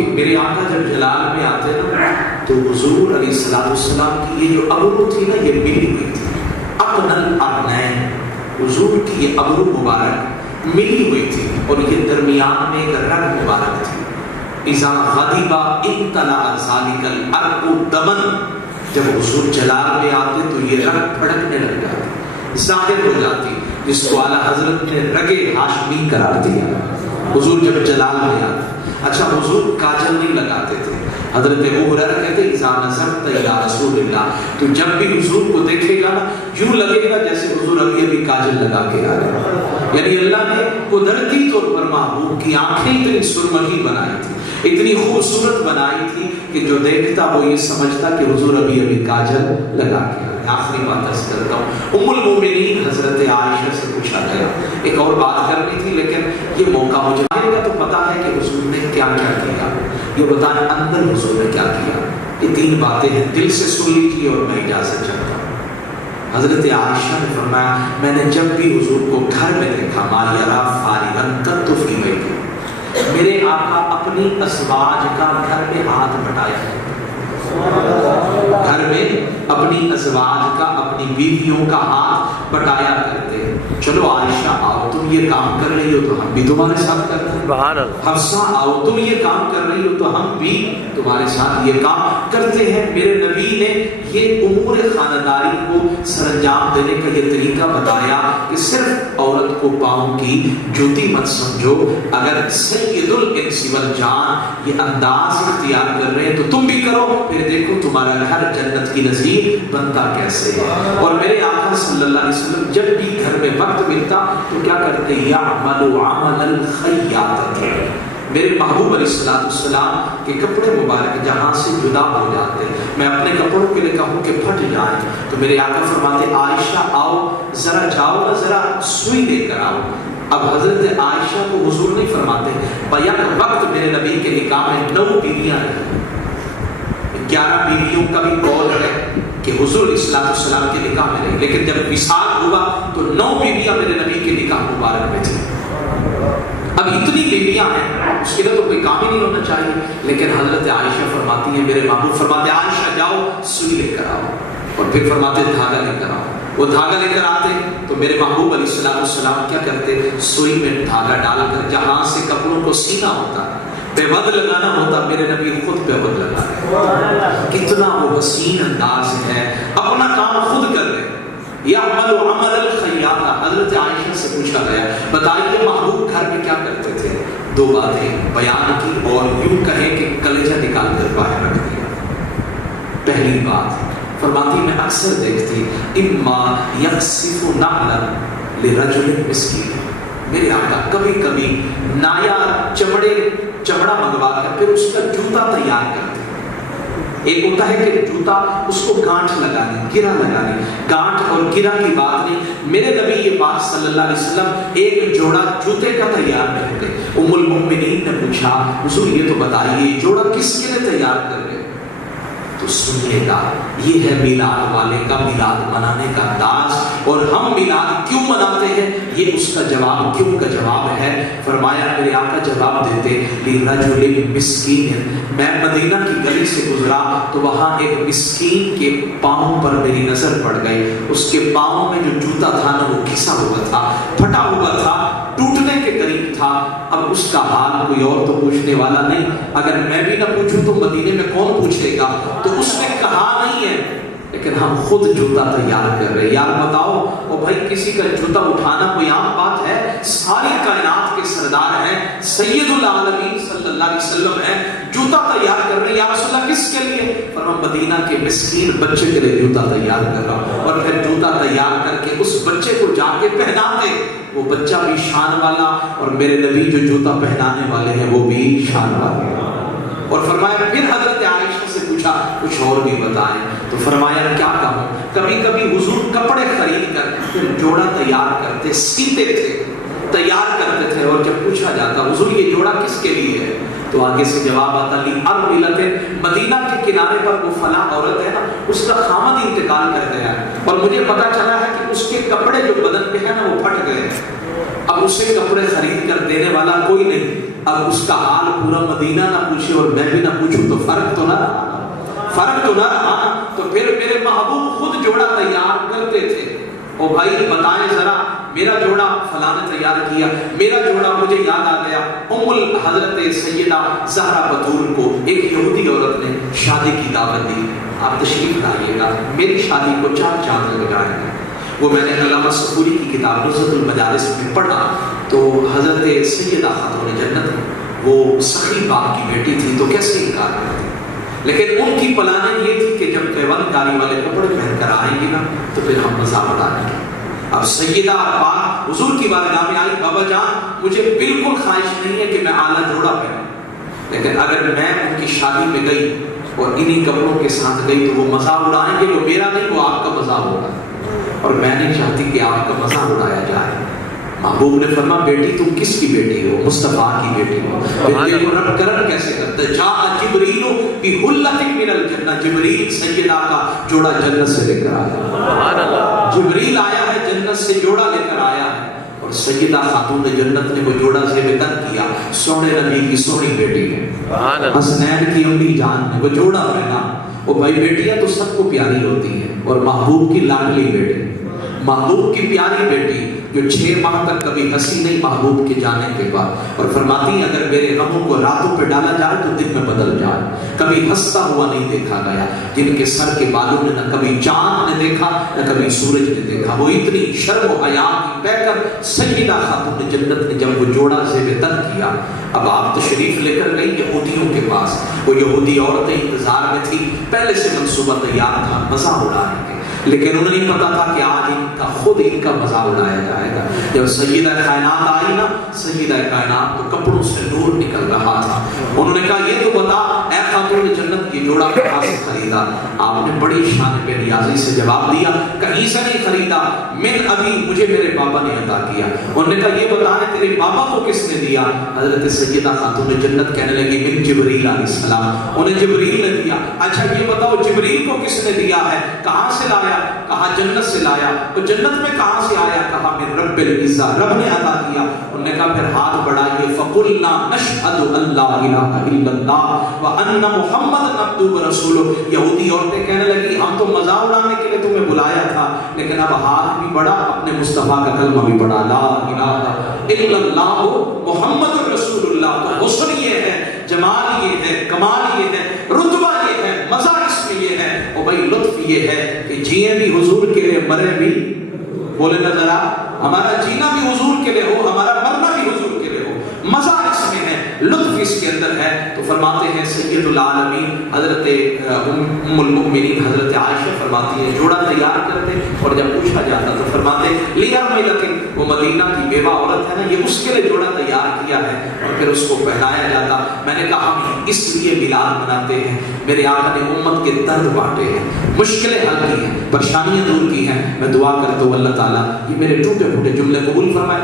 کہ میرے آقا جب جلال میں آتے نا تو حضور علیہ السلام کی یہ جو ابرو تھی نا یہ ملی ہوئی تھی، اپنل ارنین، حضور کی یہ ابرو مبارک ملی ہوئی تھی اور یہ درمیان میں ایک رگ مبارک تھی۔ اذا غضب امتلأ ذلك الارض دما، جب حضور جلال میں آتے تو یہ رگ پھڑکنے لگ جاتی، ظاہر ہو جاتی، جس کو اعلیٰ حضرت نے رگ ہاشمی قرار دیا حضور جب جلال میں آتے۔ اچھا حضور کاجل نہیں لگاتے تھے، حضرت ابو ہریرہ کہتے ہیں اذا نظرت الی رسول اللہ، تو جب بھی حضور کو دیکھے گا نا یوں لگے گا جیسے حضور ابھی ابھی کاجل لگا کے آ رہے ہیں۔ یعنی اللہ نے قدرتی طور پر محبوب کی آنکھیں اتنی سرمگی بنائی تھی، اتنی خوبصورت بنائی تھی کہ جو دیکھتا وہ یہ سمجھتا کہ حضور ابھی ابھی کاجل لگا کے آ رہے ہیں۔ آخری بات عرض کرتا ہوں، ام المومنین حضرت عائشہ سے پوچھا گیا، ایک اور بات کرنی تھی لیکن یہ موقع مجھے آئے گا تو پتا ہے کہ حضور نے کیا کیا کیا، یہ بتائیں اندر حضور نے کیا کیا۔ یہ تین باتیں ہیں، دل سے سن لیجیے اور میں اجازت چاہتا ہوں۔ حضرت عائشہ نے فرمایا میں نے جب بھی حضور کو گھر میں دیکھا ما یرا فارغن تک فی بیتی، میرے آقا اپنی ازواج کا گھر میں ہاتھ بٹایا، گھر میں اپنی ازواج کا اپنی بیویوں کا ہاتھ بٹایا کرتے۔ چلو عائشہ آؤ تم یہ کام کر رہی ہو تو ہم بھی تمہارے ساتھ کرتے ہیں، حفصہ آؤ تم یہ کام کر رہی ہو تو ہم بھی تمہارے ساتھ یہ کام کرتے ہیں۔ میرے نبی نے یہ امور خانداری کو سر انجام دینے کا یہ طریقہ بتایا کہ صرف عورت کو پاؤں کی جوتی مت سمجھو، اگر سید الانس والجان یہ انداز اختیار کر رہے ہیں تو تم بھی کرو، پھر دیکھو تمہارا گھر جنت کی نظیر بنتا کیسے ہے۔ اور میرے آقا صلی اللہ علیہ وسلم جب بھی گھر میں وقت ملتا تو کیا کرتے یعمل عمل الخیاطۃ، میرے محبوب علیہ السلام کے کپڑے مبارک جہاں سے جدا ہو جاتے، میں اپنے کپڑوں کے لیے کہوں کہ پھٹ جائیں تو میرے آقا فرماتے عائشہ آؤ ذرا جاؤ نا ذرا سوئی لے کر آؤ۔ اب حضرت عائشہ کو حضور نہیں فرماتے، بیک وقت میرے نبی کے نکاح میں 9 بیویاں رہیں، 11 بیویوں کا بھی قول ہے کہ حضور علیہ السلام کے نکاح میں رہی، لیکن جب وصال ہوا تو 9 بیویاں میرے نبی کے نکاح مبارک میں تھیں۔ اب اتنی بیویاں ہیں اس کے لیے تو کوئی کام ہی نہیں ہونا چاہیے، لیکن حضرت عائشہ فرماتی ہیں، میرے محبوب فرماتے عائشہ جاؤ سوئی لے کر آؤ، اور پھر فرماتے دھاگا لے کر آؤ۔ وہ دھاگا لے کر آتے تو میرے محبوب علیہ السلام کیا کرتے، سوئی میں دھاگا ڈال کر جہاں سے کپڑوں کو سینا ہوتا پیوند لگانا ہوتا، میرے نبی خود پیوند لگا رہے، کتنا وہ حسین انداز ہے، اپنا کام خود کر رہے۔ یعمل عمل الخیاطہ، حضرت عائشہ سے پوچھا گیا بتائیے محبوب گھر میں کیا کرتے تھے، 2 باتیں بیان کی اور یوں کہیں کہ کلیجہ نکال کر باہر رکھ دیا۔ پہلی بات فرماتی میں اکثر دیکھتی اما یقصف نعلا لرجل مسکین، میرے آقا کبھی کبھی نایا چمڑا منگوا کر پھر اس کا جوتا تیار کرتے۔ ایک ہوتا ہے کہ جوتا اس کو گانٹھ لگانی، گرہ لگانی، گانٹھ اور گرہ کی بات نہیں، میرے نبی یہ بات صلی اللہ علیہ وسلم ایک جوڑا جوتے کا تیار کرتے۔ ام المؤمنین نے پوچھا حضور یہ تو بتائیے جوڑا کس کے لیے تیار کر رہے؟ تو سنیے گا یہ ہے میلاد والے کا میلاد منانے کا انداز، اور ہم میلاد کیوں مناتے ہیں یہ اس کا جواب کیوں کا جواب ہے۔ فرمایا میرے آقا جواب دیتے لرجل مسکین، میں مدینہ کی گلی سے گزرا تو وہاں ایک مسکین کے پاؤں پر میری نظر پڑ گئی، اس کے پاؤں میں جو جوتا تھا نا وہ گھسا ہوا تھا، پھٹا ہوا تھا، ٹوٹنے کے قریب تھا۔ اب اس کا حال کوئی اور تو پوچھنے والا نہیں، اگر میں بھی نہ پوچھوں تو مدینے میں کون پوچھے گا، تو اس نے کہا نہیں ہے لیکن ہم خود جوتا تیار کر رہے۔ یار بتاؤ وہ بھائی کسی کا جوتا اٹھانا کوئی عام بات ہے؟ ساری کائنات کے سردار ہیں، سید العالمین صلی اللہ علیہ وسلم ہیں، جوتا تیار کر رہے ہیں۔ یا رسول اللہ کس کے لیے؟ فرمایا مدینہ کے مسکین بچے کے لیے جوتا تیار کر رہا ہوں، اور پھر جوتا تیار کر کے اس بچے کو جا کے پہناتے، وہ بچہ بھی شان والا اور میرے نبی جو جوتا پہنانے والے ہیں وہ بھی شان والے۔ اور فرمایا پھر حضرت عائشہ سے پوچھا کچھ اور بھی بتائیں، تو فرمایا کیا کہوں، کبھی کبھی حضور کپڑے خرید کر پھر جوڑا تیار کرتے، سیتے تھے، تیار کرتے تھے، اور جب پوچھا جاتا حضور یہ جوڑا کس کے لیے ہے تو آگے سے جواب آتا لی ارملت، مدینہ کے کنارے پر وہ فلاں عورت ہے نا اس کا خامد انتقال کر گیا ہے اور مجھے پتا چلا ہے کہ اس کے کپڑے جو بدن پہ ہیں نا وہ پھٹ گئے، اب اسے کپڑے خرید کر دینے والا کوئی نہیں، اب اس کا حال پورا مدینہ نہ پوچھے اور میں بھی نہ پوچھوں تو فرق تو نہ رہا. تو پھر میرے محبوب خود جوڑا تیار کرتے تھے. او بھائی بتائیں ذرا میرا جوڑا فلاں نے تیار کیا, میرا جوڑا مجھے یاد آ گیا. حضرت سیدہ زہرا بطول کو ایک یہودی عورت نے شادی کی دعوت دی, آپ تشریف لائیے گا, میری شادی کو 4 چاند لگ جائیں گے. وہ میں نے علامہ سکوری کی کتاب نزہۃ المجالس میں پڑھا تو حضرت سیدہ خاتون جنت وہ سخی باپ کی بیٹی تھی تو کیسے انکار کرتی, لیکن ان کی پلاننگ یہ تھی کہ جب پیوند کاری والے کپڑے پہن کر آئیں گے نا تو پھر ہم مزہ بتائیں گے. اب سیدہ پاک حضور کی بارگاہ میں آئی, بابا جان مجھے بالکل خواہش نہیں ہے کہ میں اعلیٰ جوڑا پہنوں, لیکن اگر میں ان کی شادی میں گئی اور انہی کپڑوں کے ساتھ گئی تو وہ مزہ اڑائیں گے, وہ میرا نہیں وہ آپ کا مزہ ہوگا, اور میں نہیں چاہتی کہ آپ کا مزہ اڑایا جائے. محبوب نے فرمایا بیٹی تم کس کی بیٹی ہو؟ مصطفیٰ کی بیٹی ہو. دیکھو رب کرم کیسے کرتا ہے. جاء جبریل بحلۃ من الجنہ, جبریل سیدہ کا جوڑا جنت سے لے کر آیا. سبحان اللہ. جبریل آیا ہے جنت سے جوڑا لے کر آیا ہے, اور سیدہ خاتون جنت نے وہ جوڑا زیب تن کیا. سونے نبی کی سونی بیٹی ہے, حسنین کی امی جان نے وہ جوڑا پہنا. وہ بھائی بیٹیاں تو سب کو پیاری ہوتی ہیں, اور محبوب کی لاڈلی بیٹی, محبوب کی پیاری بیٹی جو 6 ماہ تک کبھی ہنسی نہیں محبوب کے جانے کے بعد, اور فرماتی ہیں اگر میرے غموں کو راتوں پہ ڈالا جائے تو دن میں بدل جائے. کبھی ہنستا ہوا نہیں دیکھا گیا, جن کے سر کے بالوں نے نہ کبھی چاند نے دیکھا نہ کبھی سورج نے دیکھا. وہ اتنی شرم و حیا کی بہ کر سیدہ خاتون جنت نے جب وہ جوڑا زیب تن کیا, اب آپ تشریف لے کر گئی یہودیوں کے پاس. وہ یہودی عورتیں انتظار میں تھی, پہلے سے منصوبہ تیار تھا مزہ اڑانے کے, لیکن انہیں نہیں پتا تھا کہ آج ان کا مزہ اڑایا جائے گا. جب سیدہ کائنات آئی نا, سیدہ کائنات تو کپڑوں سے نور نکل رہا تھا. انہوں نے کہا یہ تو بتا اے خاتون جنت یہ جوڑا کہاں سے خریدا؟ آپ نے بڑی شان پہ نیازی سے جواب دیا کہیں سے نہیں خریدا, من ابھی مجھے میرے بابا نے عطا کیا. انہوں نے کہا یہ بتا تیرے بابا کو کس نے دیا؟ حضرت سیدہ خاتون جنت کہنے لگی من جبریل علیہ السلام, انہیں جبریل نے دیا. اچھا یہ بتاؤ جبریل کو کس نے دیا ہے؟ کہاں سے لایا؟ کہا جنت سے لایا. تو جنت میں کہاں سے آیا؟ کہا من رب العزہ, رب نے عطا کیا. انہوں نے کہا پھر ہاتھ بڑھائیے. فقلنا نشهد ان لا الہ الا اللہ وان محمد عبدہ ورسولہ. یہودی عورتیں کہنے لگی ہم تو مزہ اڑانے کے لیے تمہیں بلایا تھا, لیکن اب ہاتھ بھی بڑھا, اپنے مصطفیٰ کا کلمہ بھی پڑھا, لا الہ الا اللہ محمد رسول اللہ. تو حسن یہ ہے, جمال یہ ہے, کمال یہ ہے, رتبہ یہ ہے, مزہ اس میں یہ ہے, اور بھائی لطف یہ ہے کہ جیے بھی حضور کے لیے, مرے بھی, بولے نہ ذرا, ہمارا جینا بھی حضور کے لیے ہو, ہمارا مرنا بھی حضور کے لیے ہو. مزہ اس میں ہے, لطف اس کے اندر ہے. تو فرماتے ہیں سید العالمین حضرت ام المؤمنین حضرت عائشہ فرماتی ہیں جوڑا تیار کرتے, اور جب پوچھا جاتا تو فرماتے لیا ملکن, وہ مدینہ کی بیوہ عورت ہے نا, یہ اس کے لیے جوڑا تیار کیا ہے اور پھر اس کو پہنایا جاتا. میں نے کہا ہم اس لیے میلاد مناتے ہیں, میرے آقا نے امت کے درد بانٹے ہیں, مشکلیں حل کی ہیں, پریشانیاں دور کی ہیں. میں دعا کرتا ہوں اللہ تعالیٰ یہ میرے ٹوٹے پھوٹے جملے قبول فرمائے.